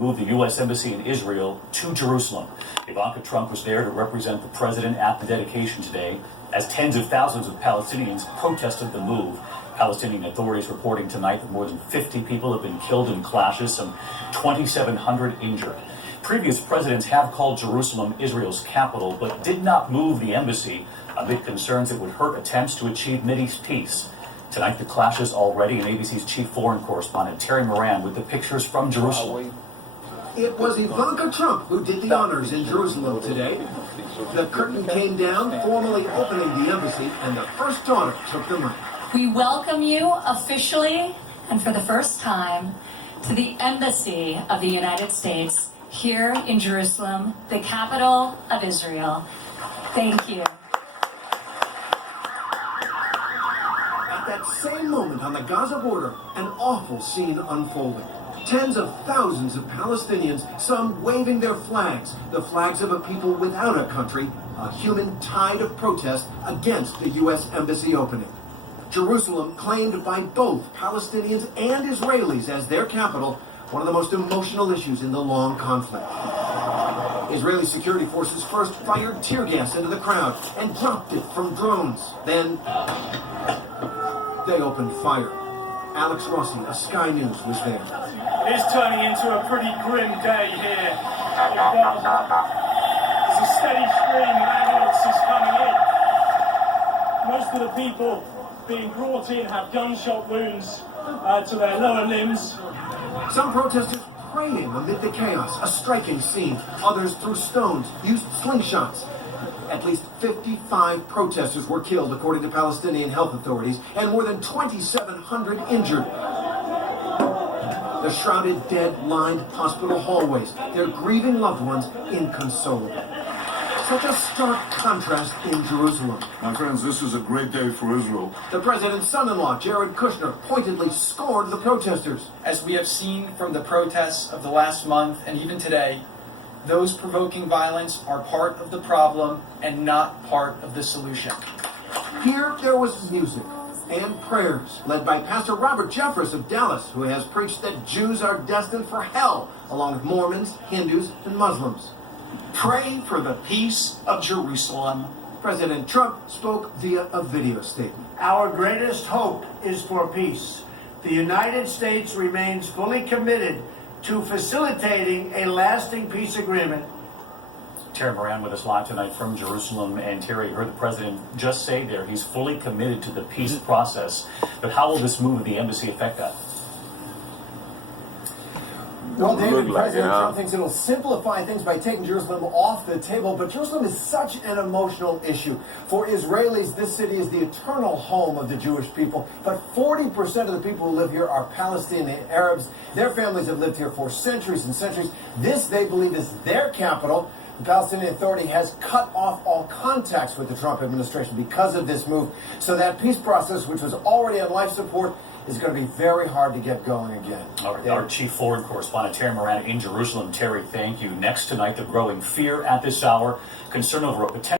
move the U.S. Embassy in Israel to Jerusalem. Ivanka Trump was there to represent the president at the dedication today, as tens of thousands of Palestinians protested the move. Palestinian authorities reporting tonight that more than 50 people have been killed in clashes, some 2,700 injured. Previous presidents have called Jerusalem Israel's capital, but did not move the embassy amid concerns it would hurt attempts to achieve Mideast peace. Tonight, the clashes already, and ABC's chief foreign correspondent Terry Moran with the pictures from Jerusalem. It was Ivanka Trump who did the honors in Jerusalem today. The curtain came down, formally opening the embassy, and the first daughter took the mic. We welcome you officially and for the first time to the Embassy of the United States here in Jerusalem, the capital of Israel. Thank you. At that same moment on the Gaza border, an awful scene unfolded. Tens of thousands of Palestinians, some waving their flags, the flags of a people without a country, a human tide of protest against the U.S. Embassy opening. Jerusalem, claimed by both Palestinians and Israelis as their capital, one of the most emotional issues in the long conflict. Israeli security forces first fired tear gas into the crowd and dropped it from drones. Then they opened fire. Alex Rossi of Sky News was there. It's turning into a pretty grim day here in Gaza. There's a steady stream of ambulances coming in. Most of the people being brought in have gunshot wounds to their lower limbs. Some protesters praying amid the chaos, a striking scene. Others threw stones, used slingshots. At least 55 protesters were killed, according to Palestinian health authorities, and more than 2,700 injured. The shrouded dead lined hospital hallways, their grieving loved ones inconsolable. Such a stark contrast in Jerusalem. My friends, this is a great day for Israel. The president's son-in-law, Jared Kushner, pointedly scorned the protesters. As we have seen from the protests of the last month and even today, those provoking violence are part of the problem and not part of the solution. Here there was music and prayers led by Pastor Robert Jeffress of Dallas, who has preached that Jews are destined for hell, along with Mormons, Hindus, and Muslims. Pray for the peace of Jerusalem. President Trump spoke via a video statement. Our greatest hope is for peace. The United States remains fully committed to facilitating a lasting peace agreement. Terry Moran with us live tonight from Jerusalem. And Terry, you heard the president just say there he's fully committed to the peace process. But how will this move of the embassy affect that? Well, David, President Trump thinks it'll simplify things by taking Jerusalem off the table, but Jerusalem is such an emotional issue. For Israelis, this city is the eternal home of the Jewish people, but 40% of the people who live here are Palestinian Arabs. Their families have lived here for centuries and centuries. This, they believe, is their capital. The Palestinian Authority has cut off all contacts with the Trump administration because of this move. So that peace process, which was already on life support, is going to be very hard to get going again. All right, our chief foreign correspondent, Terry Moran, in Jerusalem. Terry, thank you. Next tonight, the growing fear at this hour, concern over a potential